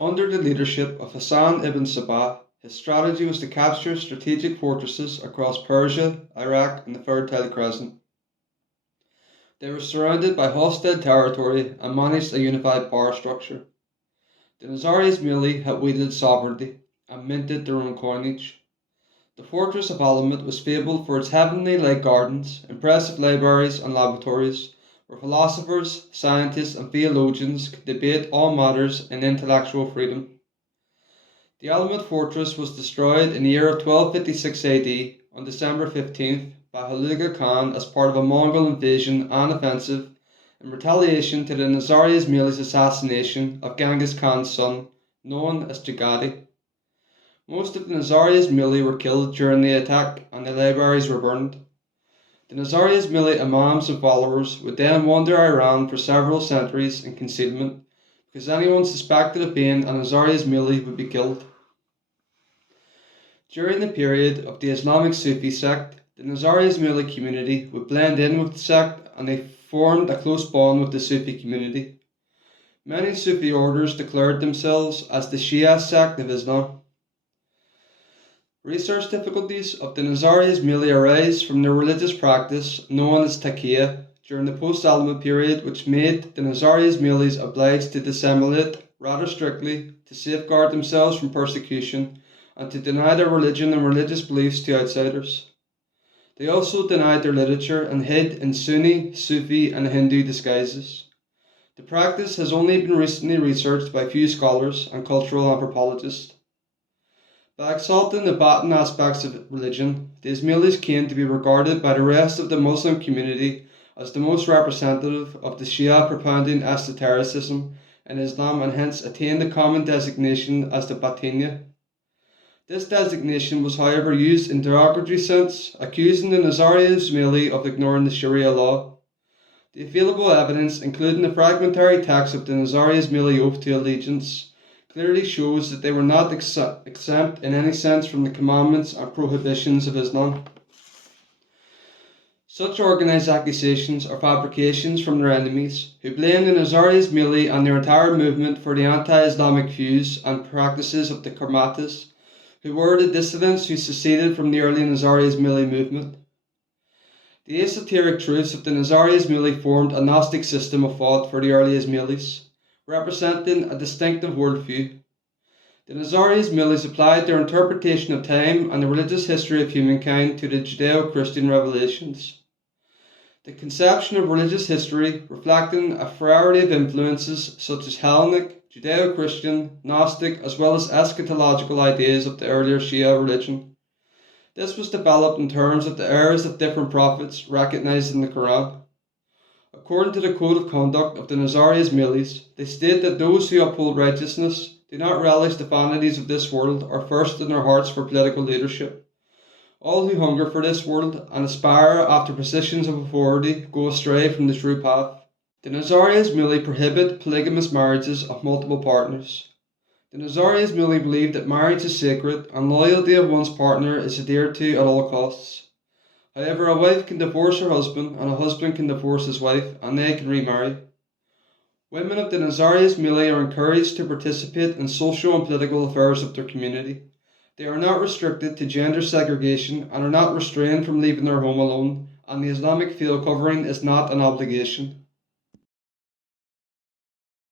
Under the leadership of Hassan ibn Sabah, his strategy was to capture strategic fortresses across Persia, Iraq, and the Fertile Crescent. They were surrounded by hostile territory and managed a unified power structure. The Nizari Ismaili had wielded sovereignty and minted their own coinage. The fortress of Alamut was fabled for its heavenly-like gardens, impressive libraries and laboratories, where philosophers, scientists and theologians could debate all matters in intellectual freedom. The Alamut fortress was destroyed in the year of 1256 AD on December 15th by Hulagu Khan as part of a Mongol invasion and offensive in retaliation to the Nizari Ismaili's assassination of Genghis Khan's son, known as Jagadi. Most of the Nizari Ismaili were killed during the attack and the libraries were burned. The Nizari Ismaili imams and followers would then wander Iran for several centuries in concealment because anyone suspected of being a Nizari Ismaili would be killed. During the period of the Islamic Sufi sect, the Nizari Ismaili community would blend in with the sect and they formed a close bond with the Sufi community. Many Sufi orders declared themselves as the Shia sect of Islam. Research difficulties of the Nizari Ismaili arise from their religious practice known as taqiyya during the post-Alamut period, which made the Nizari Ismailis obliged to dissimulate rather strictly to safeguard themselves from persecution and to deny their religion and religious beliefs to outsiders. They also denied their literature and hid in Sunni, Sufi and Hindu disguises. The practice has only been recently researched by few scholars and cultural anthropologists. By exalting the batin aspects of religion, the Ismailis came to be regarded by the rest of the Muslim community as the most representative of the Shia propounding esotericism in Islam and hence attained the common designation as the Batiniya. This designation was however used in derogatory sense, accusing the Nizari Ismaili of ignoring the Sharia law. The available evidence, including the fragmentary text of the Nizari Ismaili oath to allegiance, clearly shows that they were not exempt in any sense from the commandments and prohibitions of Islam. Such organised accusations are fabrications from their enemies, who blame the Nizari Ismaili and their entire movement for the anti-Islamic views and practices of the Karmatas, who were the dissidents who seceded from the early Nizari Ismaili movement. The esoteric truths of the Nizari Ismaili formed a Gnostic system of thought for the early Ismailis, representing a distinctive worldview. The Nizari Ismailis applied their interpretation of time and the religious history of humankind to the Judeo-Christian revelations. The conception of religious history reflecting a variety of influences such as Hellenic, Judeo-Christian, Gnostic, as well as eschatological ideas of the earlier Shia religion. This was developed in terms of the eras of different prophets recognized in the Quran. According to the code of conduct of the Nizari Ismailis, they state that those who uphold righteousness, do not relish the vanities of this world, are first in their hearts for political leadership. All who hunger for this world and aspire after positions of authority go astray from the true path. The Nizari Ismaili prohibit polygamous marriages of multiple partners. The Nizari Ismaili believe that marriage is sacred and loyalty of one's partner is adhered to at all costs. However, a wife can divorce her husband and a husband can divorce his wife and they can remarry. Women of the Nizari Ismaili are encouraged to participate in social and political affairs of their community. They are not restricted to gender segregation and are not restrained from leaving their home alone, and the Islamic veil covering is not an obligation.